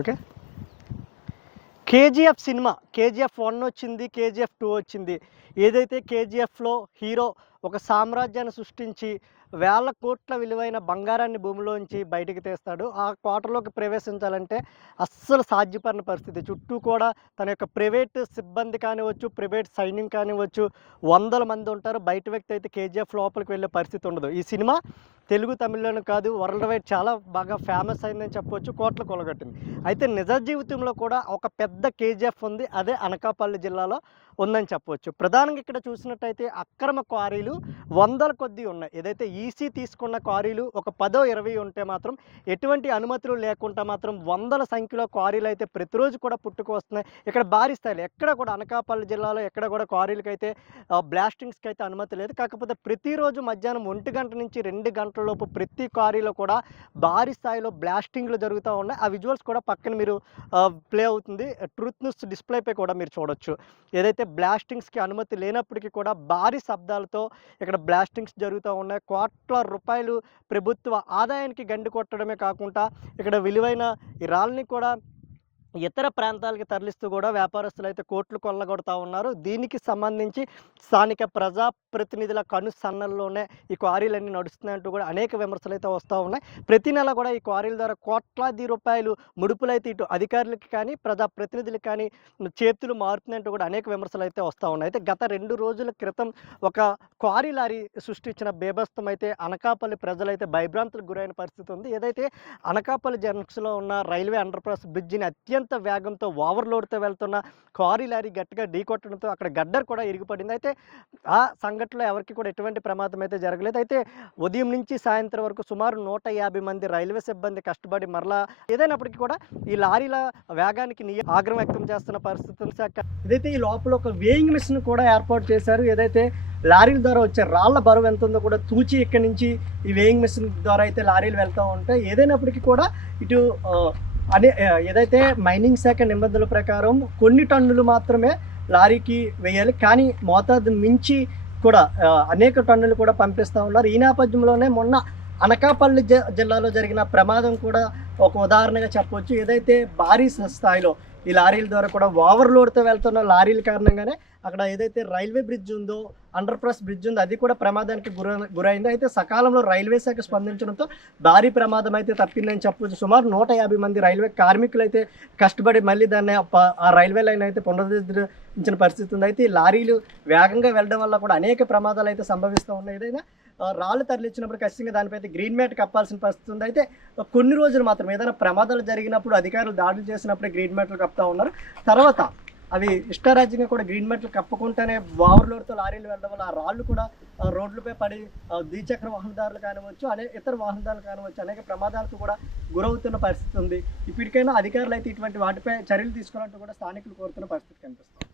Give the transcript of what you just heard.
Okay. KGF cinema KGF one వచ్చింది KGF two వచ్చింది. ఏదైతే కేజీఎఫ్లో హీరో ఒక సామ్రాజ్యాన్ని సృష్టించి వేల కోట్ల విలువైన బంగారాన్ని భూమిలోంచి బయటికి తీస్తాడు ఆ క్వార్టర్లోకి ప్రవేశించాలంటే అస్సలు సాధ్యపడిన పరిస్థితి. చుట్టూ కూడా తన యొక్క ప్రైవేట్ సిబ్బంది కానివచ్చు ప్రైవేట్ సైన్యం కానివచ్చు వందల మంది ఉంటారు. బయట వ్యక్తి అయితే కేజీఎఫ్ లోపలికి వెళ్ళే పరిస్థితి ఉండదు. ఈ సినిమా తెలుగు తమిళలోనే కాదు వరల్డ్ వైడ్ చాలా బాగా ఫేమస్ అయిందని చెప్పొచ్చు కోట్ల కొలగట్టింది. అయితే నిజ జీవితంలో కూడా ఒక పెద్ద కేజీఎఫ్ ఉంది అదే అనకాపల్లి జిల్లాలో ఉందని చెప్పవచ్చు. ప్రధానంగా ఇక్కడ చూసినట్టయితే అక్రమ క్వారీలు వందల కొద్దీ ఉన్నాయి. ఏదైతే ఈసీ తీసుకున్న క్వారీలు ఒక పదో ఇరవై ఉంటే మాత్రం ఎటువంటి అనుమతులు లేకుండా మాత్రం వందల సంఖ్యలో క్వారీలు అయితే ప్రతిరోజు కూడా పుట్టుకు వస్తున్నాయి. ఇక్కడ భారీ స్థాయిలో ఎక్కడ కూడా అనకాపల్లి జిల్లాలో ఎక్కడ కూడా క్వారీలకి అయితే బ్లాస్టింగ్స్కి అయితే అనుమతి లేదు. కాకపోతే ప్రతిరోజు మధ్యాహ్నం ఒంటి గంట నుంచి రెండు గంటల లోపు ప్రతి క్వారీలో కూడా భారీ స్థాయిలో బ్లాస్టింగ్లు జరుగుతూ ఉన్నాయి. ఆ విజువల్స్ కూడా పక్కన మీరు ప్లే అవుతుంది. ట్రూత్ న్యూస్ డిస్ప్లేపై కూడా మీరు చూడొచ్చు. ఏదైతే బ్లాస్టింగ్స్కి అనుమతి లేనప్పటికీ కూడా భారీ శబ్దాలతో ఇక్కడ బ్లాస్టింగ్స్ జరుగుతూ ఉన్నాయి. కోట్ల రూపాయలు ప్రభుత్వ ఆదాయానికి గండి కొట్టడమే కాకుండా ఇక్కడ విలువైన ఈ రాళ్ళని కూడా ఇతర ప్రాంతాలకి తరలిస్తూ కూడా వ్యాపారస్తులు అయితే కోట్లు కొల్లగొడతా ఉన్నారు. దీనికి సంబంధించి స్థానిక ప్రజాప్రతినిధుల కనుసన్నల్లోనే ఈ క్వారీలన్నీ నడుస్తున్నాయంటూ కూడా అనేక విమర్శలు అయితే వస్తూ ఉన్నాయి. ప్రతి నెల కూడా ఈ క్వారీల ద్వారా కోట్లాది రూపాయలు ముడుపులు అయితే ఇటు అధికారులకి కానీ ప్రజాప్రతినిధులకు కానీ చేతులు మారుతున్నాయంటూ కూడా అనేక విమర్శలు అయితే వస్తూ ఉన్నాయి. అయితే గత రెండు రోజుల క్రితం ఒక క్వారీ లారీ సృష్టించిన బేభస్తం అయితే అనకాపల్లి ప్రజలైతే భయభ్రాంతులకు గురైన పరిస్థితి ఉంది. ఏదైతే అనకాపల్లి జంక్షన్లో ఉన్న రైల్వే అండర్పాస్ బ్రిడ్జిని అత్యంత వేగంతో ఓవర్లోడ్తో వెళ్తున్న క్వారీ లారీ గట్టిగా ఢీకొట్టడంతో అక్కడ గడ్డర్ కూడా ఇరిగిపడింది. అయితే ఆ సంఘటనలో ఎవరికి కూడా ఎటువంటి ప్రమాదం అయితే జరగలేదు. అయితే ఉదయం నుంచి సాయంత్రం వరకు సుమారు నూట యాభై మంది రైల్వే సిబ్బంది కష్టపడి మరలా ఏదైనప్పటికీ కూడా ఈ లారీల వేగానికి నియ ఆగ్రహం వ్యక్తం చేస్తున్న పరిస్థితి శాఖ ఇదైతే ఈ లోపల ఒక వేయింగ్ మిషన్ కూడా ఏర్పాటు చేశారు. ఏదైతే లారీల ద్వారా వచ్చే రాళ్ళ బరువు ఎంత ఉందో కూడా తూచి ఇక్కడి నుంచి ఈ వేయింగ్ మిషన్ ద్వారా అయితే లారీలు వెళ్తూ ఉంటాయి. ఏదైనప్పటికీ కూడా ఇటు అదే ఏదైతే మైనింగ్ శాఖ నిబంధనల ప్రకారం కొన్ని టన్నులు మాత్రమే లారీకి వేయాలి కానీ మోతాదు మించి కూడా అనేక టన్నులు కూడా పంపిస్తూ ఉన్నారు. ఈ నేపథ్యంలోనే మొన్న అనకాపల్లి జిల్లాలో జరిగిన ప్రమాదం కూడా ఒక ఉదాహరణగా చెప్పవచ్చు ఏదైతే భారీ స్థాయిలో ఈ లారీల ద్వారా కూడా ఓవర్లోడ్తో వెళ్తున్న లారీల కారణంగానే అక్కడ ఏదైతే రైల్వే బ్రిడ్జ్ ఉందో అండర్ పాస్ బ్రిడ్జ్ ఉందో అది కూడా ప్రమాదానికి గురై గురైంది. అయితే సకాలంలో రైల్వే శాఖ స్పందించడంతో భారీ ప్రమాదం అయితే తప్పిందని చెప్పవచ్చు సుమారు నూట యాభై మంది రైల్వే కార్మికులు అయితే కష్టపడి మళ్ళీ దాన్ని ఆ రైల్వే లైన్ అయితే పునరుద్ధరించిన పరిస్థితి ఉంది. అయితే ఈ లారీలు వేగంగా వెళ్ళడం వల్ల కూడా అనేక ప్రమాదాలు అయితే సంభవిస్తూ ఉన్నాయి. ఏదైనా రాళ్ళు తరలించినప్పుడు ఖచ్చితంగా దానిపై అయితే గ్రీన్ మ్యాట్ కప్పాల్సిన పరిస్థితి ఉంది. అయితే కొన్ని రోజులు మాత్రం ఏదైనా ప్రమాదాలు జరిగినప్పుడు అధికారులు దాడులు చేసినప్పుడే గ్రీన్ మ్యాట్లు కప్పుతా ఉన్నారు. తర్వాత అవి ఇష్టారాజ్యంగా కూడా గ్రీన్ మ్యాట్లు కప్పుకుంటేనే వావర్లోడ్తో లారీలు వెళ్ళడం వల్ల ఆ రాళ్ళు కూడా రోడ్లపై పడి ద్విచక్ర వాహనదారులు కానివచ్చు అనే ఇతర వాహనదారులు కానివచ్చు అనేక ప్రమాదాలకు కూడా గురవుతున్న పరిస్థితి ఉంది. ఇప్పటికైనా అధికారులు అయితే ఇటువంటి వాటిపై చర్యలు తీసుకోవాలంటూ కూడా స్థానికులు కోరుతున్న పరిస్థితి కనిపిస్తుంది.